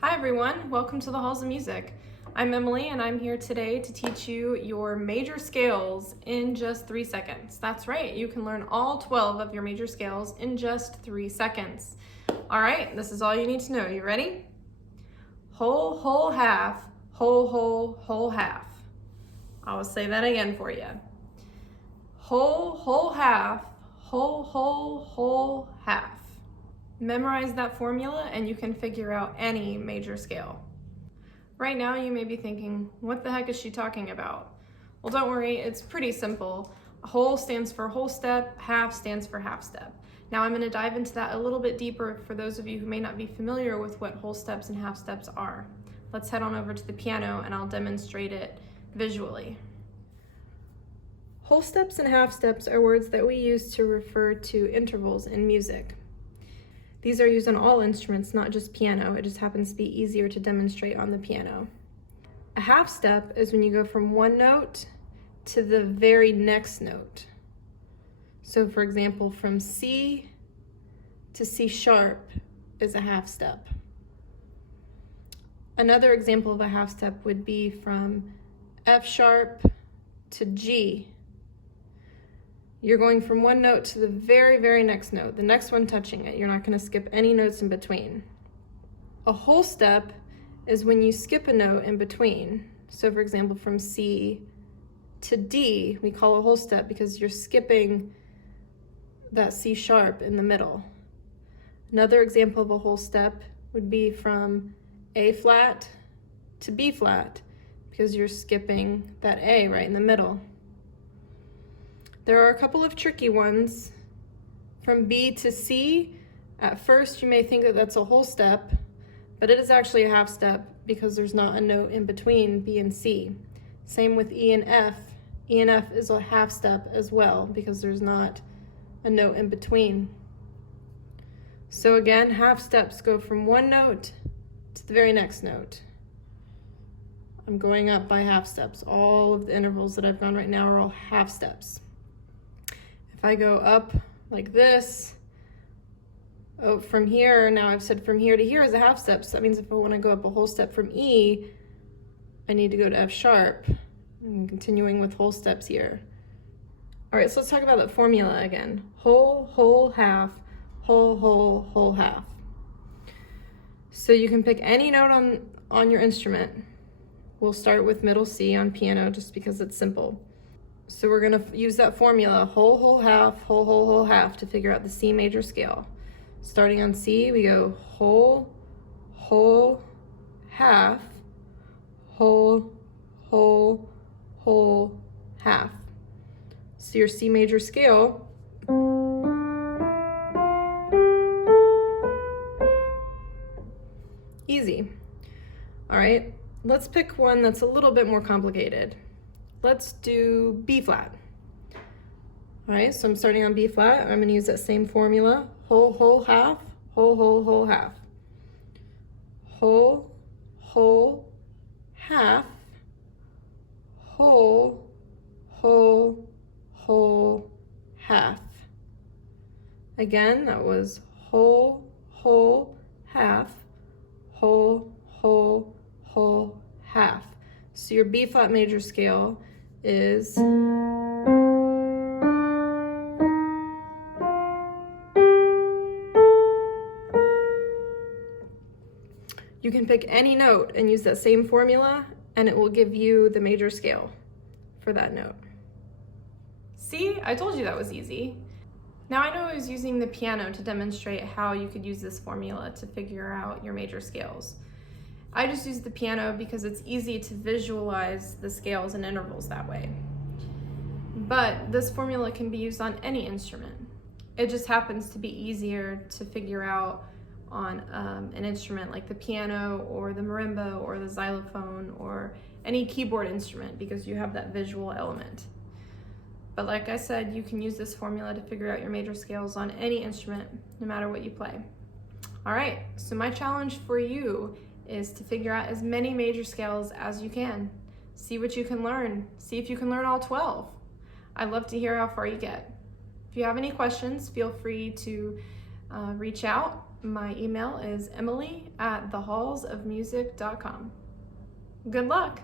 Hi everyone, welcome to the Halls of Music. I'm Emily and I'm here today to teach you your major scales in just 3 seconds. That's right, you can learn all 12 of your major scales in just 3 seconds. All right, this is all you need to know. You ready? Whole, whole, half, whole, whole, whole, half. I'll say that again for you. Whole, whole, half, whole, whole, whole, half. Memorize that formula and you can figure out any major scale. Right now you may be thinking, what the heck is she talking about? Well, don't worry, it's pretty simple. Whole stands for whole step, half stands for half step. Now I'm going to dive into that a little bit deeper for those of you who may not be familiar with what whole steps and half steps are. Let's head on over to the piano and I'll demonstrate it visually. Whole steps and half steps are words that we use to refer to intervals in music. These are used on all instruments, not just piano. It just happens to be easier to demonstrate on the piano. A half step is when you go from one note to the very next note. So for example, from C to C sharp is a half step. Another example of a half step would be from F sharp to G. You're going from one note to the very, very next note, the next one touching it. You're not going to skip any notes in between. A whole step is when you skip a note in between. So for example, from C to D, we call a whole step because you're skipping that C sharp in the middle. Another example of a whole step would be from A flat to B flat because you're skipping that A right in the middle. There are a couple of tricky ones. From B to C, at first you may think that that's a whole step, but it is actually a half step because there's not a note in between B and C. Same with E and F. E and F is a half step as well because there's not a note in between. So again, half steps go from one note to the very next note. I'm going up by half steps. All of the intervals that I've gone right now are all half steps. If I go up like this, from here, now I've said from here to here is a half step, so that means if I want to go up a whole step from E, I need to go to F sharp. I'm continuing with whole steps here. All right, so let's talk about that formula again. Whole, whole, half, whole, whole, whole, half. So you can pick any note on your instrument. We'll start with middle C on piano just because it's simple. So we're going to use that formula, whole, whole, half, whole, whole, whole, half, to figure out the C major scale. Starting on C, we go whole, whole, half, whole, whole, whole, half. So your C major scale easy. All right, let's pick one that's a little bit more complicated. Let's do B flat. All right, so I'm starting on B flat. I'm going to use that same formula. Whole, whole, half, whole, whole, whole, half. Whole, whole, half, whole, whole, whole, half. Again, that was whole, whole, half, whole, whole, whole, half. So your B flat major scale is you can pick any note and use that same formula and it will give you the major scale for that note. See, I told you that was easy. Now I know I was using the piano to demonstrate how you could use this formula to figure out your major scales. I just use the piano because it's easy to visualize the scales and intervals that way. But this formula can be used on any instrument. It just happens to be easier to figure out on an instrument like the piano or the marimba or the xylophone or any keyboard instrument because you have that visual element. But like I said, you can use this formula to figure out your major scales on any instrument, no matter what you play. All right, so my challenge for you is to figure out as many major scales as you can. See what you can learn. See if you can learn all 12. I'd love to hear how far you get. If you have any questions, feel free to reach out My email is emily@thehallsofmusic.com. Good luck!